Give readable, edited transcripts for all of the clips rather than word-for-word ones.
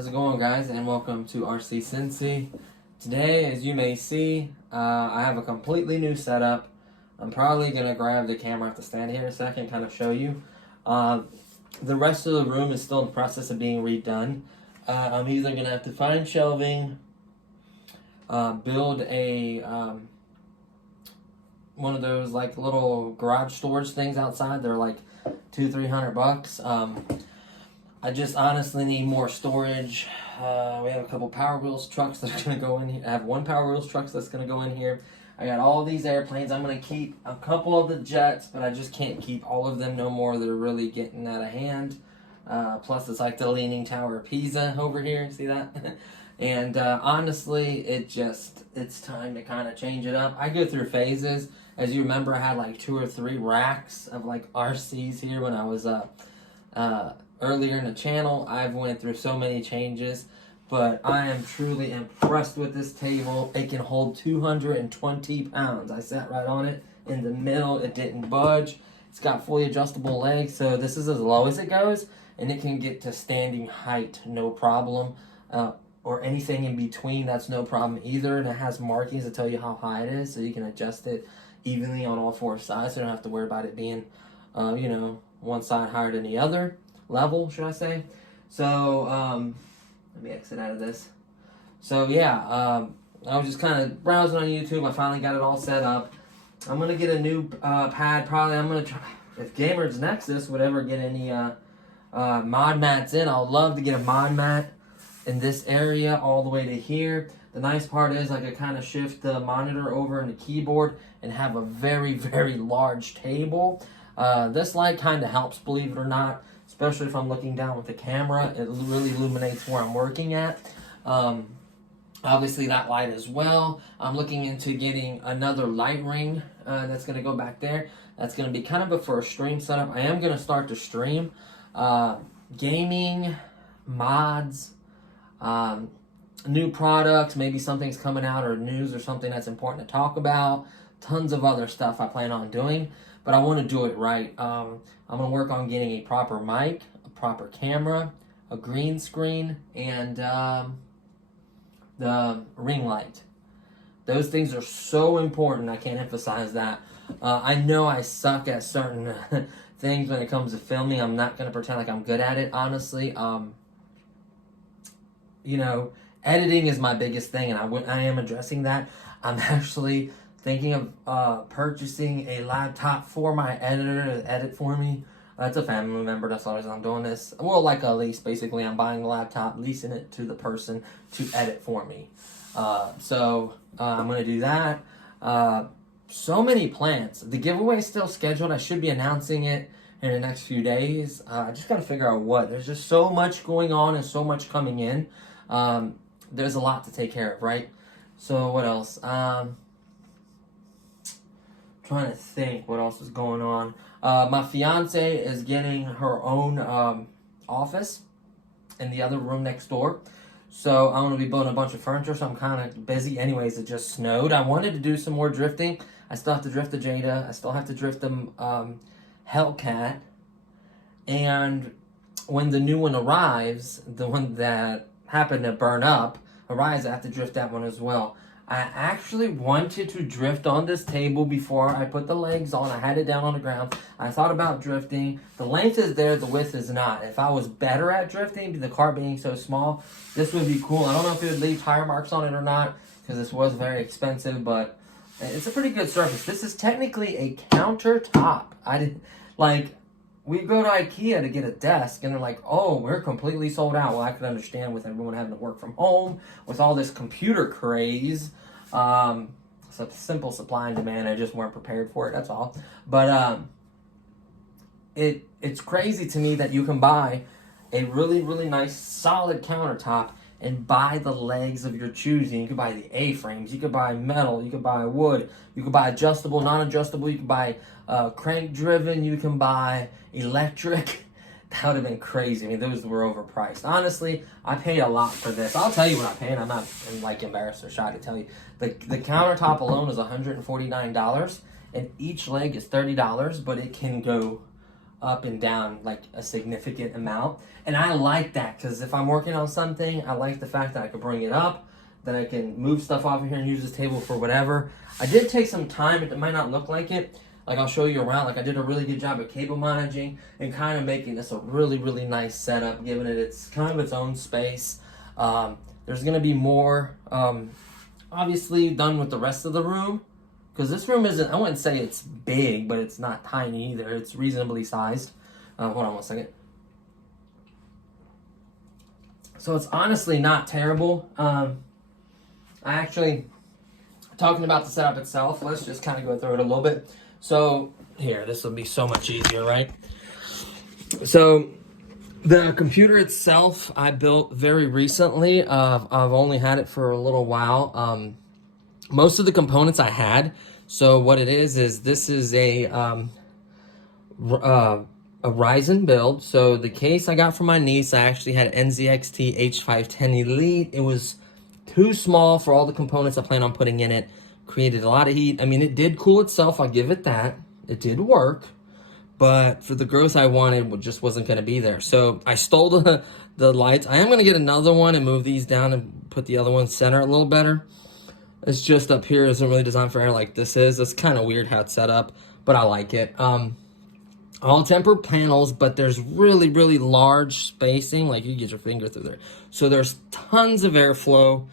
How's it going, guys, and welcome to RC Cincy. Today, as you may see, I have a completely new setup. I'm probably going to grab the camera, I have to stand here a second, kind of show you. The rest of the room is still in the process of being redone. I'm either going to have to find shelving, build a one of those like little garage storage things outside. They're like $200-300. I just honestly need more storage. We have a couple Power Wheels trucks that are going to go in here. I have one Power Wheels truck that's going to go in here. I got all these airplanes. I'm going to keep a couple of the jets, but I just can't keep all of them no more. They're really getting out of hand. Plus, it's like the Leaning Tower of Pisa over here. See that? And honestly, it's time to kind of change it up. I go through phases. As you remember, I had like 2 or 3 racks of like RCs here when I was earlier in the channel. I've went through so many changes, but I am truly impressed with this table. It can hold 220 pounds. I sat right on it in the middle. It didn't budge. It's got fully adjustable legs, so this is as low as it goes, and it can get to standing height, no problem. Or anything in between, that's no problem either. And it has markings that tell you how high it is, so you can adjust it evenly on all 4 sides. So you don't have to worry about it being, one side higher than the other. Level, should I say. So, let me exit out of this. So, yeah, I was just kind of browsing on YouTube. I finally got it all set up. I'm going to get a new pad. Probably I'm going to try, if Gamers Nexus would ever get any mod mats in, I'd love to get a mod mat in this area all the way to here. The nice part is I could kind of shift the monitor over in the keyboard and have a very, very large table. This light kind of helps, believe it or not. Especially if I'm looking down with the camera, it really illuminates where I'm working at. Obviously that light as well. I'm looking into getting another light ring that's going to go back there. That's going to be kind of for a stream setup. I am going to start to stream gaming, mods, new products, maybe something's coming out or news or something that's important to talk about. Tons of other stuff I plan on doing. But I want to do it right. I'm going to work on getting a proper mic, a proper camera, a green screen, and the ring light. Those things are so important. I can't emphasize that. I know I suck at certain things when it comes to filming. I'm not going to pretend like I'm good at it, honestly. Editing is my biggest thing, and I am addressing that. I'm actually thinking of purchasing a laptop for my editor to edit for me. It's a family member, that's the reason I'm doing this. Well, like a lease, basically. I'm buying a laptop, leasing it to the person to edit for me. So I'm going to do that. So many plans. The giveaway is still scheduled. I should be announcing it in the next few days. I just got to figure out what. There's just so much going on and so much coming in. There's a lot to take care of, right? So what else? Trying to think what else is going on. My fiance is getting her own office in the other room next door. So I'm going to be building a bunch of furniture, so I'm kind of busy. Anyways, it just snowed. I wanted to do some more drifting. I still have to drift the Jada. I still have to drift the Hellcat. And when the new one arrives, the one that happened to burn up arrives, I have to drift that one as well. I actually wanted to drift on this table before I put the legs on. I had it down on the ground. I thought about drifting. The length is there, the width is not. If I was better at drifting, the car being so small, this would be cool. I don't know if it would leave tire marks on it or not, because this was very expensive, but it's a pretty good surface. This is technically a countertop. We go to Ikea to get a desk, and they're like, oh, we're completely sold out. Well, I could understand with everyone having to work from home, with all this computer craze. It's a simple supply and demand. I just weren't prepared for it. That's all. But it's crazy to me that you can buy a really, really nice solid countertop and buy the legs of your choosing. You could buy the A-frames, you could buy metal, you could buy wood, you could buy adjustable, non-adjustable, you could buy crank-driven, you can buy electric. That would have been crazy. I mean, those were overpriced. Honestly, I paid a lot for this. I'll tell you what I paid. I'm not like embarrassed or shy to tell you. The countertop alone is $149, and each leg is $30, but it can go up and down like a significant amount. And I like that because if I'm working on something, I like the fact that I can bring it up, that I can move stuff off of here and use this table for whatever. I did take some time. It might not look like it. Like, I'll show you around. Like, I did a really good job of cable managing and kind of making this a really, really nice setup, giving it its kind of its own space. There's going to be more, obviously, done with the rest of the room. Because this room isn't, I wouldn't say it's big, but it's not tiny either. It's reasonably sized. Hold on one second. So it's honestly not terrible. I actually, talking about the setup itself, let's just kind of go through it a little bit. So here, this will be so much easier, right? So the computer itself, I built very recently. I've only had it for a little while. Most of the components I had. So what it is this is a Ryzen build. So the case I got from my niece, I actually had NZXT H510 Elite. It was too small for all the components I plan on putting in it. Created a lot of heat. I mean, it did cool itself. I'll give it that. It did work. But for the growth I wanted, it just wasn't going to be there. So I stole the lights. I am going to get another one and move these down and put the other one center a little better. It's just up here isn't really designed for air like this is. It's kind of weird how it's set up, but I like it. All tempered panels, but there's really, really large spacing. Like, you get your finger through there. So there's tons of airflow.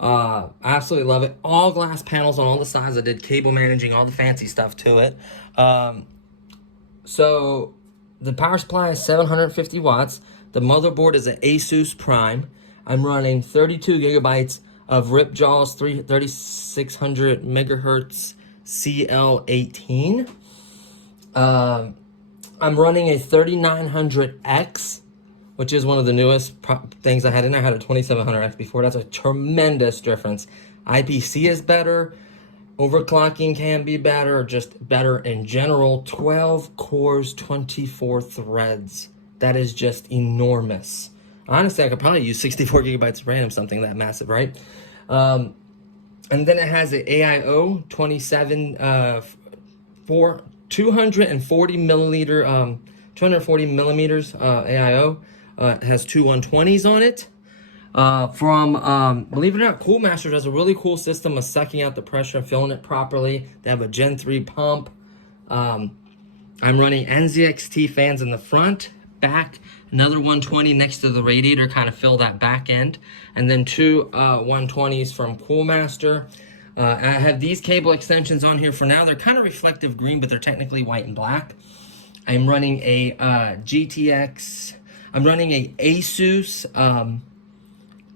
I absolutely love it. All glass panels on all the sides. I did cable managing, all the fancy stuff to it. So the power supply is 750 watts. The motherboard is an Asus Prime. I'm running 32 gigabytes of Ripjaw's 3600 megahertz CL18. I'm running a 3900X, which is one of the newest things I had in there. I had a 2700X before. That's a tremendous difference. IPC is better. Overclocking can be better, just better in general. 12 cores, 24 threads. That is just enormous. Honestly, I could probably use 64 gigabytes of RAM, something that massive, right? And then it has an AIO 27 for 240 millimeters AIO. It has two 120s on it. Believe it or not, Coolmaster has a really cool system of sucking out the pressure and filling it properly. They have a Gen 3 pump. I'm running NZXT fans in the front, back, another 120 next to the radiator, kind of fill that back end, and then two 120s from Coolmaster. I have these cable extensions on here for now. They're kind of reflective green, but they're technically white and black. I'm running a GTX. I'm running a Asus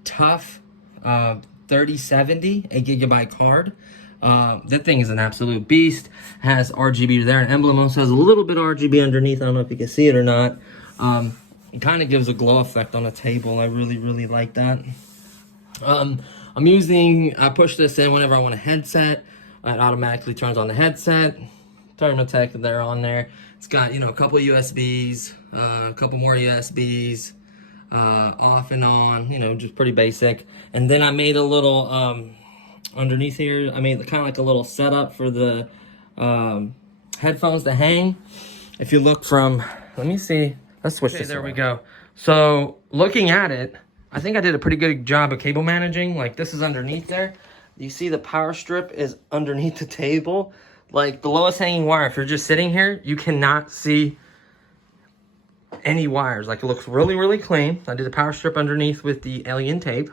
Tough 3070, 8 gigabyte card. That thing is an absolute beast. Has RGB there, and emblem also has a little bit of RGB underneath. I don't know if you can see it or not. It kind of gives a glow effect on a table. I really, really like that. I push this in whenever I want a headset. It automatically turns on the headset. Thermotech, they're on there. It's got, a couple USBs, a couple more USBs, off and on, just pretty basic. And then I made a little, underneath here, I made kind of like a little setup for the headphones to hang. If you look from, let me see, let's switch this. There we go. So looking at it, I think I did a pretty good job of cable managing. Like, this is underneath there. You see the power strip is underneath the table. Like, the lowest hanging wire, if you're just sitting here, you cannot see any wires. Like, it looks really, really clean. I did the power strip underneath with the alien tape.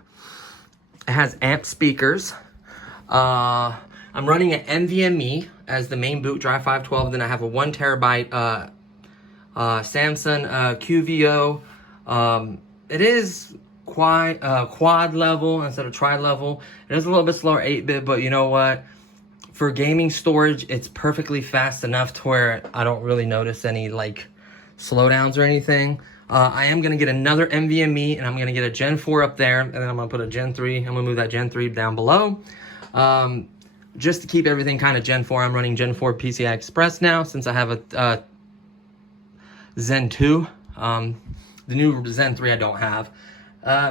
It has amp speakers. I'm running an NVMe as the main boot drive, 512. Then I have a 1 terabyte Samsung QVO. It is quad level instead of tri-level. It is a little bit slower 8-bit, but you know what? For gaming storage, it's perfectly fast enough to where I don't really notice any like slowdowns or anything. I am going to get another NVMe, and I'm going to get a Gen 4 up there, and then I'm going to put a Gen 3. I'm going to move that Gen 3 down below. Just to keep everything kind of Gen 4, I'm running Gen 4 PCI Express now since I have a Zen 2. The new Zen 3 I don't have.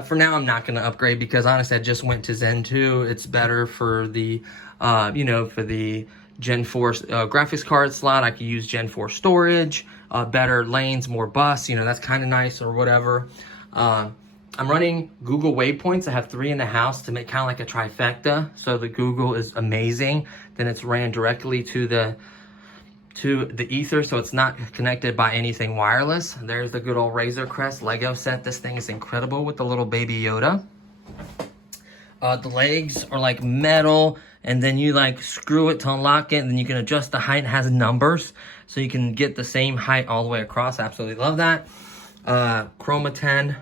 For now, I'm not going to upgrade because honestly, I just went to Zen 2. It's better for the, for the Gen 4 graphics card slot. I could use Gen 4 storage, better lanes, more bus. That's kind of nice or whatever. I'm running Google Waypoints. I have 3 in the house to make kind of like a trifecta. So the Google is amazing. Then it's ran directly to the ether, so it's not connected by anything wireless. There's the good old Razor Crest Lego set. This thing is incredible with the little baby Yoda. The legs are like metal, and then you like screw it to unlock it, and then you can adjust the height. It has numbers, so you can get the same height all the way across. Absolutely love that. Chroma 10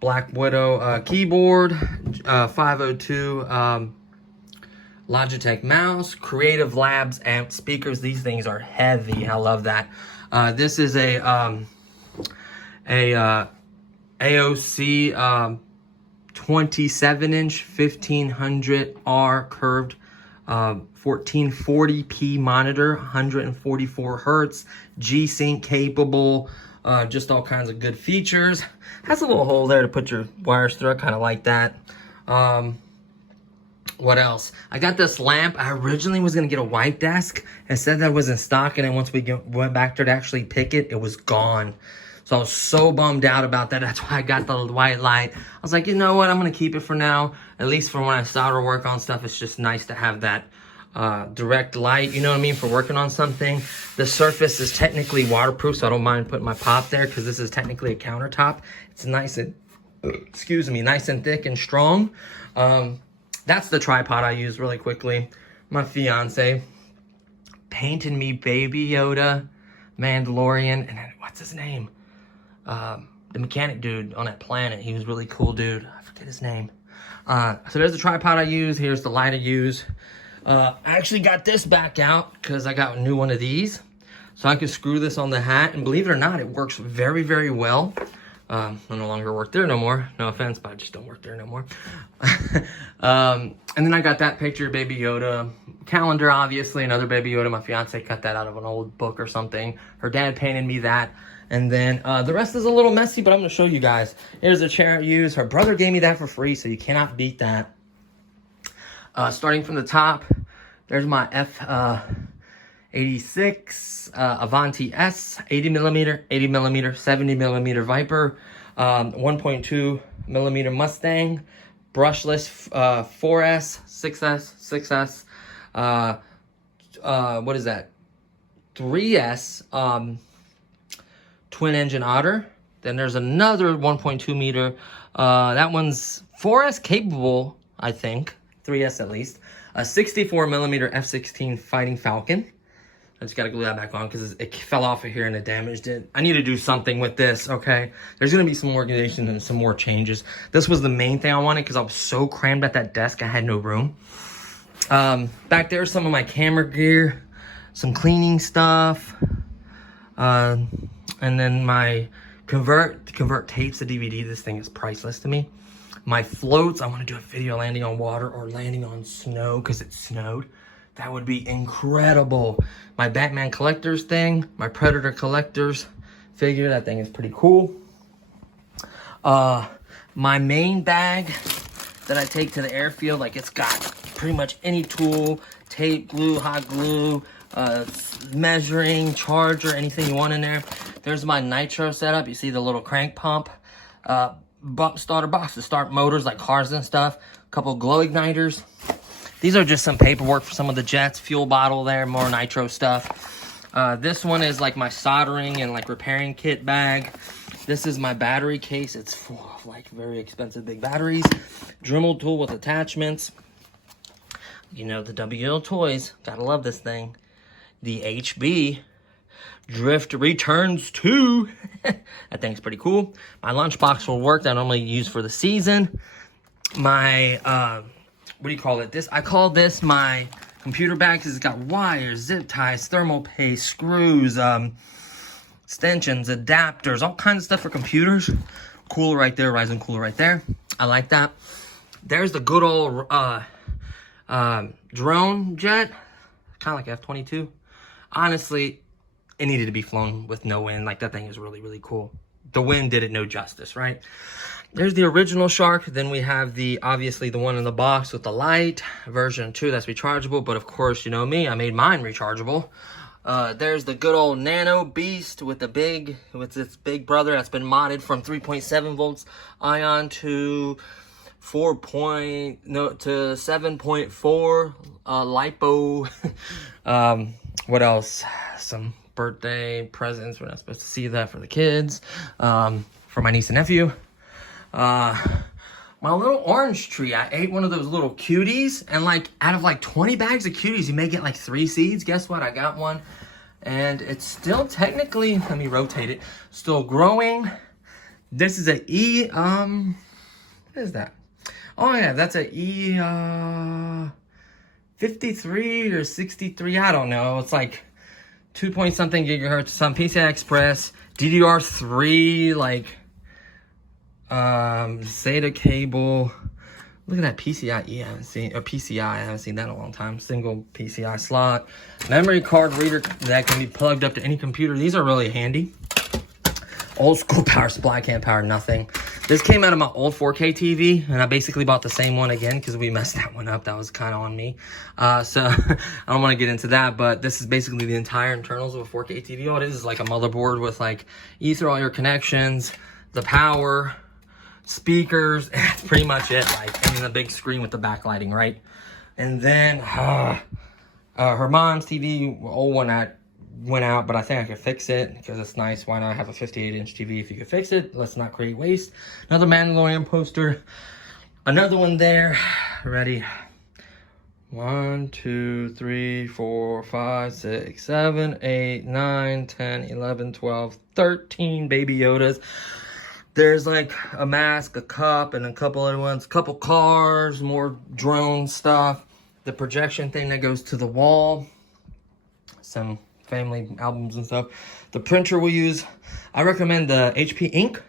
Black Widow keyboard, 502 Logitech mouse, Creative Labs amp speakers. These things are heavy. I love that. This is a AOC 27-inch 1500R curved 1440p monitor, 144 hertz, G-Sync capable, just all kinds of good features. Has a little hole there to put your wires through. I kind of like that. What else? I got this lamp. I originally was going to get a white desk. It said that was in stock, and then once we went back there to actually pick it, it was gone. So I was so bummed out about that. That's why I got the white light. I was like, you know what? I'm going to keep it for now. At least for when I start to work on stuff, it's just nice to have that direct light, you know what I mean, for working on something. The surface is technically waterproof, so I don't mind putting my pop there because this is technically a countertop. It's nice and, nice and thick and strong. That's the tripod I use really quickly. My fiance painted me Baby Yoda, Mandalorian, and then, what's his name? The mechanic dude on that planet. He was really cool dude. I forget his name. So there's the tripod I use. Here's the light I use. I actually got this back out because I got a new one of these. So I could screw this on the hat, and believe it or not, it works very, very well. I no longer work there no more. No offense, but I just don't work there no more. And then I got that picture of Baby Yoda. Calendar, obviously, another Baby Yoda. My fiance cut that out of an old book or something. Her dad painted me that. And then the rest is a little messy, but I'm going to show you guys. Here's a chair I use. Her brother gave me that for free, so you cannot beat that. Starting from the top, there's my F86 Avanti S, 80mm, 80mm, 70mm Viper, 1.2 millimeter Mustang, brushless 4S, 6S, 6S, what is that? 3S twin engine Otter. Then there's another 1.2 meter. That one's 4S capable, I think. 3S at least. A 64mm F-16 Fighting Falcon. I just got to glue that back on because it fell off of here and it damaged it. I need to do something with this, okay? There's going to be some organization and some more changes. This was the main thing I wanted because I was so crammed at that desk, I had no room. Back there's some of my camera gear, some cleaning stuff, and then my convert tapes to DVD. This thing is priceless to me. My floats, I want to do a video landing on water or landing on snow because it snowed. That would be incredible. My Batman collectors thing, my Predator collectors figure, that thing is pretty cool. My main bag that I take to the airfield, like it's got pretty much any tool, tape, glue, hot glue, measuring, charger, anything you want in there. There's my nitro setup. You see the little crank pump, bump starter box to start motors like cars and stuff. A couple glow igniters. These are just some paperwork for some of the jets. Fuel bottle there, more nitro stuff. This one is like my soldering and like repairing kit bag. This is my battery case. It's full of like very expensive big batteries. Dremel tool with attachments. You know, the WL toys. Gotta love this thing. The HB Drift Returns 2. That thing's pretty cool. My lunchbox will work that I normally use for the season. My, what do you call it? I call this my computer bag because it's got wires, zip ties, thermal paste, screws, extensions, adapters, all kinds of stuff for computers. Cooler right there, Ryzen cooler right there. I like that. There's the good old drone jet, kind of like F-22. Honestly, it needed to be flown with no wind. Like, that thing is really, really cool. The wind did it no justice, right? There's the original Shark. Then we have obviously the one in the box with the light. Version 2, that's rechargeable. But of course, you know me, I made mine rechargeable. There's the good old Nano Beast with its big brother that's been modded from 3.7 volts ion to 7.4 lipo. What else? Some birthday presents. We're not supposed to see that for the kids. For my niece and nephew. My little orange tree. I ate one of those little cuties, and like out of like 20 bags of cuties, you may get like 3 seeds. Guess what? I got one, and it's still technically, let me rotate it, still growing. This is a what is that? Oh yeah, that's a E53 or 63. I don't know. It's like 2 point something gigahertz. Some PCI Express, DDR3, like SATA cable. Look at that PCIe I haven't seen, or PCI, I haven't seen that in a long time. Single PCI slot. Memory card reader that can be plugged up to any computer. These are really handy. Old school power supply, can't power nothing. This came out of my old 4K TV, and I basically bought the same one again because we messed that one up. That was kind of on me. So I don't want to get into that, but this is basically the entire internals of a 4K TV. All it is like a motherboard with like Ether, all your connections, the power, speakers. That's pretty much it. Like, and then the big screen with the backlighting, right? And then her mom's TV, old one that went out, but I think I could fix it because it's nice. Why not have a 58-inch TV if you could fix it? Let's not create waste. Another Mandalorian poster. Another one there. Ready? 1, 2, 3, 4, 5, 6, 7, 8, 9, 10, 11, 12, 13 baby Yodas. There's like a mask, a cup, and a couple other ones. A couple cars, more drone stuff. The projection thing that goes to the wall. Some family albums and stuff. The printer we use, I recommend the HP ink.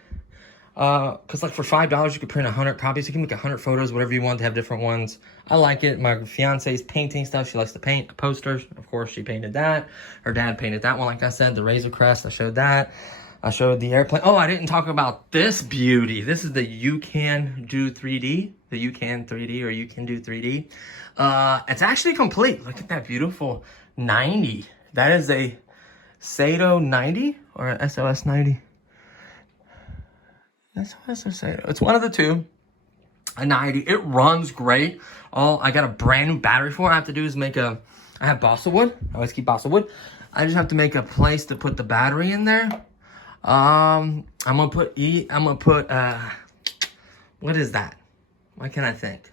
Because like for $5 you could print 100 copies. You can make 100 photos, whatever you want, to have different ones. I like it. My fiance's painting stuff. She likes to paint posters. Of course, she painted that. Her dad painted that one, like I said. The Razor Crest, I showed that. I showed the airplane. Oh, I didn't talk about this beauty. This is the You Can Do 3D. The You Can 3D, or You Can Do 3D. It's actually complete. Look at that beautiful 90. That is a Sato 90 or an SOS 90. SOS or Sato? It's one of the two. A 90. It runs great. All I got a brand new battery for it. I have to do is make I have balsa wood. I always keep balsa wood. I just have to make a place to put the battery in there. I'm gonna put what is that? Why can't I think?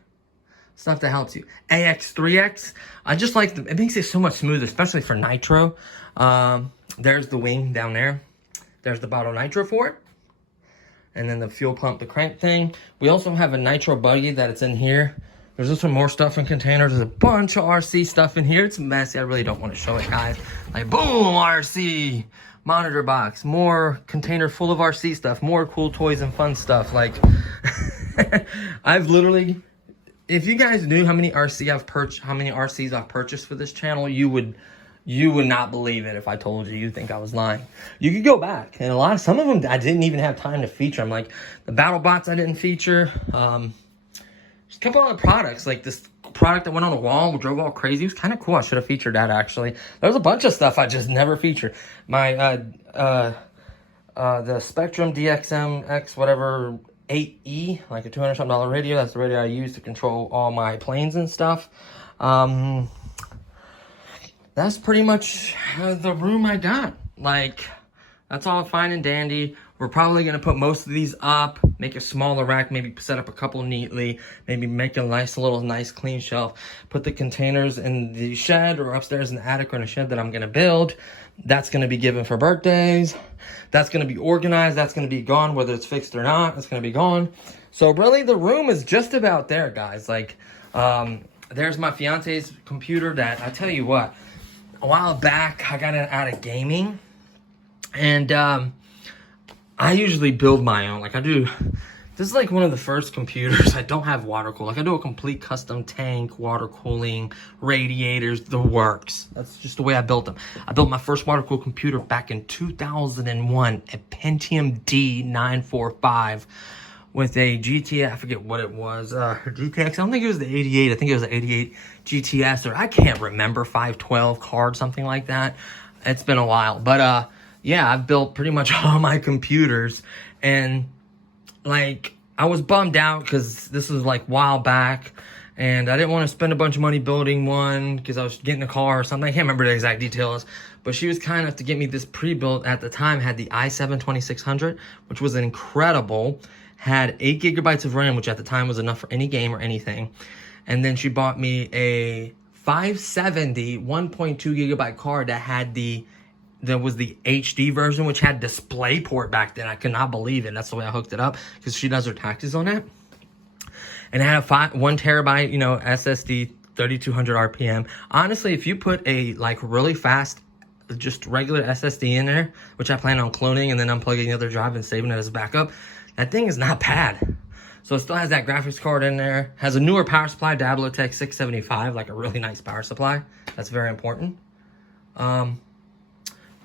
Stuff that helps you. AX3X. I just like it makes it so much smoother, especially for nitro. There's the wing down there. There's the bottle nitro for it. And then the fuel pump, the crank thing. We also have a nitro buggy that it's in here. There's also more stuff in containers. There's a bunch of RC stuff in here. It's messy. I really don't want to show it, guys. Like, boom, RC. Monitor box. More container full of RC stuff. More cool toys and fun stuff. Like, I've literally... If you guys knew how many RCs I've purchased for this channel, you would not believe it if I told you. You'd think I was lying. You could go back, and some of them I didn't even have time to feature. I'm like the battle bots I didn't feature. Just a couple other products, like this product that went on the wall and drove all crazy. It was kind of cool. I should have featured that actually. There was a bunch of stuff I just never featured. My the Spectrum DXM-X whatever 8E, like a $200-something radio. That's the radio I use to control all my planes and stuff. That's pretty much the room I got. Like, that's all fine and dandy. We're probably going to put most of these up, make a smaller rack, maybe set up a couple neatly, maybe make a nice clean shelf, put the containers in the shed or upstairs in the attic or in a shed that I'm going to build. That's going to be given for birthdays. That's going to be organized. That's going to be gone, whether it's fixed or not. It's going to be gone. So really the room is just about there, guys. Like, there's my fiance's computer that, I tell you what, a while back I got it out of gaming, and I usually build my own. Like, this is like one of the first computers I don't have water cool. Like, I do a complete custom tank, water cooling, radiators, the works. That's just the way I built them. I built my first water cooled computer back in 2001, a Pentium D945 with a GTX, I forget what it was, GTX, I don't think it was the 88, I think it was the 88 GTS, or I can't remember, 512 card, something like that. It's been a while, but yeah, I've built pretty much all my computers, and like, I was bummed out because this was like a while back, and I didn't want to spend a bunch of money building one because I was getting a car or something. I can't remember the exact details, but she was kind enough to get me this pre-built. At the time, had the i7-2600, which was incredible, had 8 gigabytes of RAM, which at the time was enough for any game or anything, and then she bought me a 570 1.2 gigabyte card that was the HD version, which had DisplayPort back then. I could not believe it. That's the way I hooked it up, because she does her taxes on it. And it had a 1 terabyte, SSD, 3200 RPM. Honestly, if you put a like really fast, just regular SSD in there, which I plan on cloning and then unplugging the other drive and saving it as a backup, that thing is not bad. So it still has that graphics card in there. Has a newer power supply, Dablotech 675, like a really nice power supply. That's very important.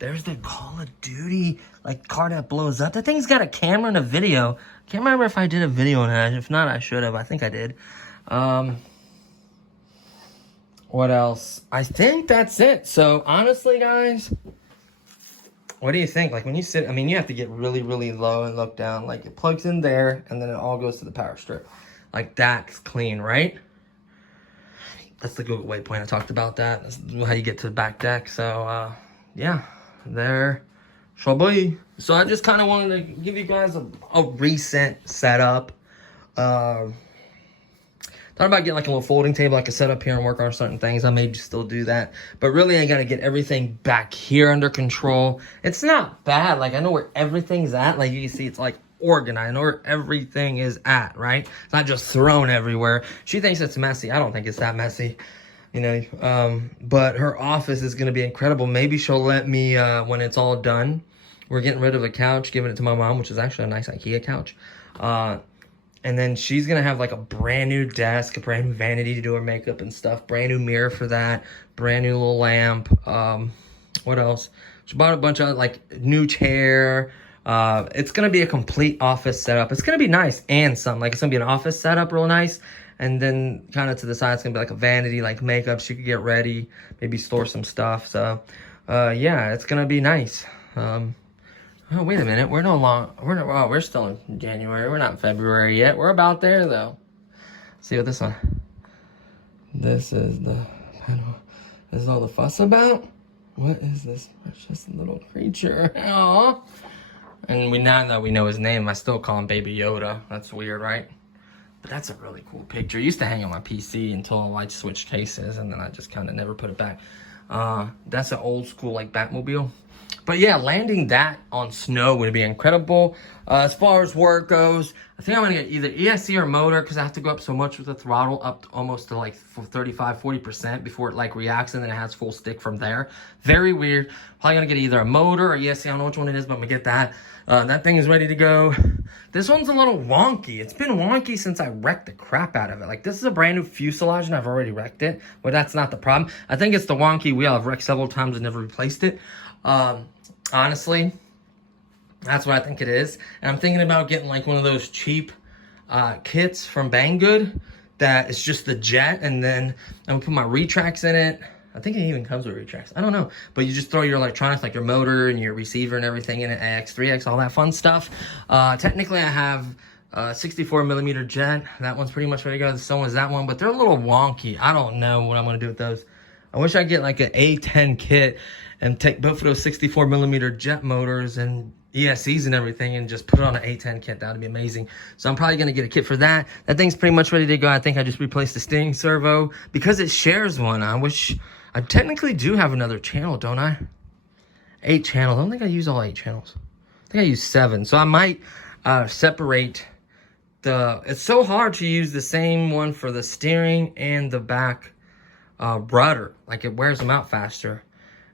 There's the Call of Duty, like, car that blows up. That thing's got a camera and a video. Can't remember if I did a video on it. If not, I should have. I think I did. What else? I think that's it. So, honestly, guys, what do you think? Like, when you sit, I mean, you have to get really, really low and look down. Like, it plugs in there, and then it all goes to the power strip. Like, that's clean, right? That's the Google waypoint. I talked about that. That's how you get to the back deck. So, yeah. There shall be. So I just kind of wanted to give you guys a recent setup. Thought about getting like a little folding table I could set up here and work on certain things. I may still do that, but really I gotta get everything back here under control. It's not bad. Like, I know where everything's at. Like, you can see it's like organized. I know where everything is at, right? It's not just thrown everywhere. She thinks it's messy. I don't think it's that messy. But her office is going to be incredible. Maybe she'll let me, when it's all done, we're getting rid of a couch, giving it to my mom, which is actually a nice Ikea couch. And then she's going to have like a brand new desk, a brand new vanity to do her makeup and stuff, brand new mirror for that, brand new little lamp. What else? She bought a bunch of like new chair. It's going to be a complete office setup. It's going to be nice and something. Like, it's going to be an office setup, real nice. And then kind of to the side, it's going to be like a vanity, like makeup. She could get ready, maybe store some stuff. So, yeah, it's going to be nice. Oh, wait a minute. We're still in January. We're not in February yet. We're about there, though. Let's see what this one. This is the panel. This is all the fuss about? What is this precious little creature? Aww. And now that we know his name, I still call him Baby Yoda. That's weird, right? But that's a really cool picture. It used to hang on my PC until I switched cases, and then I just kind of never put it back. That's an old school, like, Batmobile. But yeah, landing that on snow would be incredible. As far as work goes, I think I'm going to get either ESC or motor, because I have to go up so much with the throttle, up to almost to like 35-40% before it like reacts, and then it has full stick from there. Very weird. Probably going to get either a motor or ESC. I don't know which one it is, but I'm going to get that. That thing is ready to go. This one's a little wonky. It's been wonky since I wrecked the crap out of it. Like, this is a brand new fuselage, and I've already wrecked it. But that's not the problem. I think it's the wonky wheel. I've wrecked several times and never replaced it. Honestly, that's what I think it is. And I'm thinking about getting like one of those cheap kits from Banggood that is just the jet, and then I'm gonna put my retracts in it. I think it even comes with retracts. I don't know. But you just throw your electronics, like your motor and your receiver and everything in it, AX, 3X, all that fun stuff. Technically, I have a 64 millimeter jet. That one's pretty much ready to go. So is that one, but they're a little wonky. I don't know what I'm gonna do with those. I wish I'd get like an A10 kit and take both of those 64 millimeter jet motors and ESCs and everything and just put it on an 810 kit. That would be amazing. So I'm probably going to get a kit for that. That thing's pretty much ready to go. I think I just replaced the steering servo because it shares one. I wish I technically do have another channel, don't I? 8 channels. I don't think I use all 8 channels. I think I use 7. So I might separate the... It's so hard to use the same one for the steering and the back rudder. Like it wears them out faster.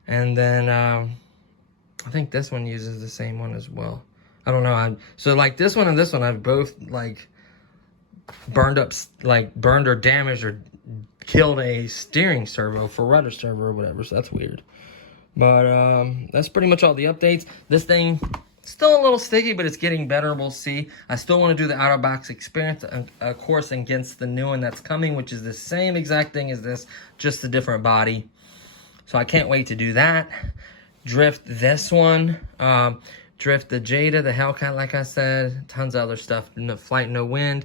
And then... I think this one uses the same one as well. I don't know. So like this one and this one, I've both like burned or damaged or killed a steering servo for rudder servo or whatever. So that's weird. But that's pretty much all the updates. This thing still a little sticky, but it's getting better. We'll see. I still want to do the out of box experience, of course, against the new one that's coming, which is the same exact thing as this, just a different body. So I can't wait to do that. Drift this one, drift the Jada, the Hellcat, like I said, tons of other stuff. No flight, no wind.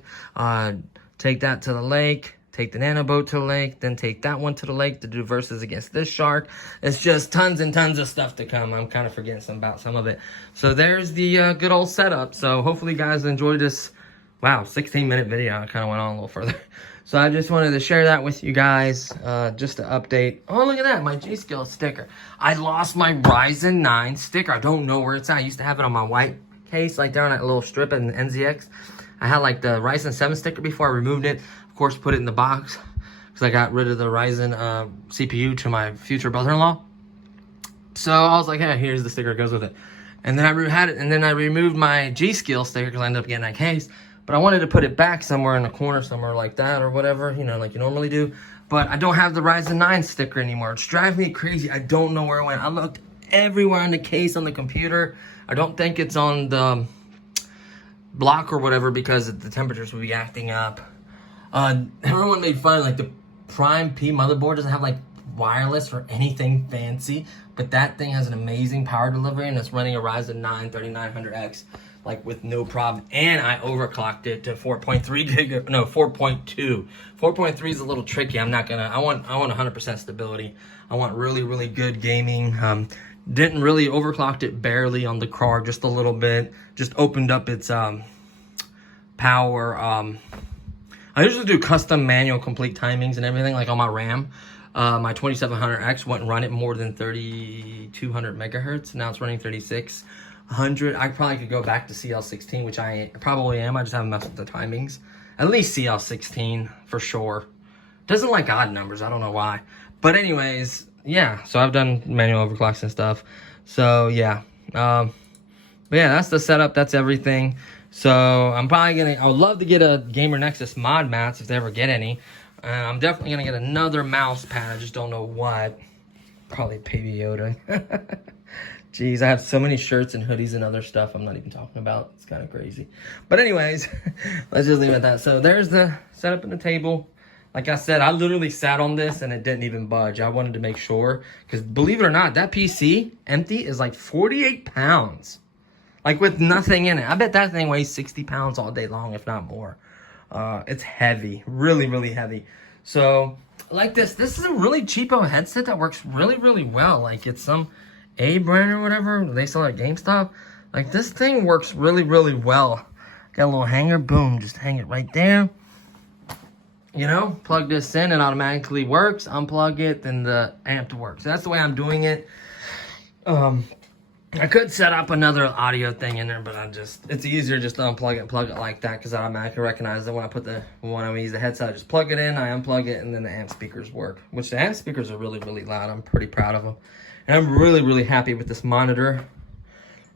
Take that to the lake, take the nano boat to the lake, then take that one to the lake to do versus against this shark. It's just tons and tons of stuff to come. I'm kind of forgetting about some of it. So there's the good old setup. So hopefully you guys enjoyed this. Wow, 16-minute video. I kind of went on a little further. So I just wanted to share that with you guys, just to update. Oh, look at that, my G-Skill sticker. I lost my Ryzen 9 sticker. I don't know where it's at. I used to have it on my white case, like there on that little strip in the NZX. I had like the Ryzen 7 sticker before. I removed it. Of course, put it in the box because I got rid of the Ryzen CPU to my future brother-in-law. So I was like, hey, here's the sticker that goes with it. And then I removed my G-Skill sticker because I ended up getting that case. But I wanted to put it back somewhere in the corner, somewhere like that or whatever, you know, like you normally do. But I don't have the Ryzen 9 sticker anymore. It's driving me crazy. I don't know where it went. I looked everywhere in the case on the computer. I don't think it's on the block or whatever because the temperatures would be acting up. Everyone made fun, like the Prime P motherboard doesn't have like wireless or anything fancy. But that thing has an amazing power delivery and it's running a Ryzen 9 3900X. Like with no problem, and I overclocked it to 4.3 gig, no 4.2. 4.3 is a little tricky. I want 100% stability. I want really good gaming. Didn't really overclocked it barely on the card, just a little bit. Just opened up its power. I usually do custom manual complete timings and everything, like on my RAM. My 2700X wouldn't run it more than 3200 megahertz. Now it's running 3600. I probably could go back to CL16, which I probably am. I just haven't messed with the timings. At least CL16 for sure. Doesn't like odd numbers. I don't know why. But anyways, yeah. So I've done manual overclocks and stuff. So yeah. But yeah, that's the setup. That's everything. So I'm probably I would love to get a Gamer Nexus mod mats if they ever get any. I'm definitely gonna get another mouse pad. I just don't know what. Probably Baby Yoda. Jeez, I have so many shirts and hoodies and other stuff I'm not even talking about. It's kind of crazy. But anyways, let's just leave it at that. So there's the setup in the table. Like I said, I literally sat on this and it didn't even budge. I wanted to make sure. Because believe it or not, that PC, empty, is like 48 pounds. Like with nothing in it. I bet that thing weighs 60 pounds all day long, if not more. It's heavy. Really heavy. So, like this is a really cheapo headset that works really well. Like it's some... A brand or whatever they sell at GameStop. Like this thing works really well. Got a little hanger, boom, just hang it right there. You know, plug this in, it automatically works. Unplug it, then the amp works. So that's the way I'm doing it. I could set up another audio thing in there, but it's easier just to unplug it and plug it like that because I automatically recognize that when I use the headset, I just plug it in, I unplug it, and then the amp speakers work. Which the amp speakers are really loud. I'm pretty proud of them. And I'm really happy with this monitor.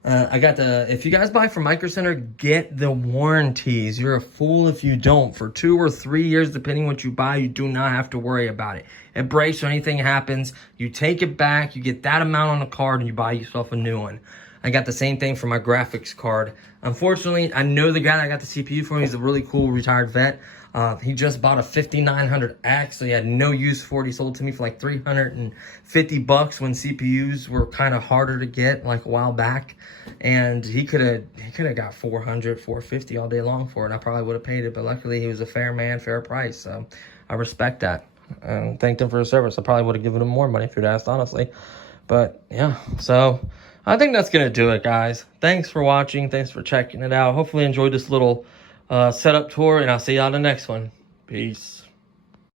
If you guys buy from Micro Center, get the warranties. You're a fool if you don't. For 2 or 3 years, depending what you buy, you do not have to worry about it. It breaks or anything happens, you take it back, you get that amount on the card, and you buy yourself a new one. I got the same thing for my graphics card. Unfortunately, I know the guy that got the CPU for me. He's a really cool retired vet. He just bought a 5900X, so he had no use for it. He sold it to me for like $350 when CPUs were kind of harder to get, like a while back. And he could have got $400, $450 all day long for it. I probably would have paid it, but luckily he was a fair man, fair price. So I respect that. Thanked him for his service. I probably would have given him more money if you'd asked, honestly. But yeah, so I think that's going to do it, guys. Thanks for watching. Thanks for checking it out. Hopefully you enjoyed this little setup tour, and I'll see you on the next one. Peace.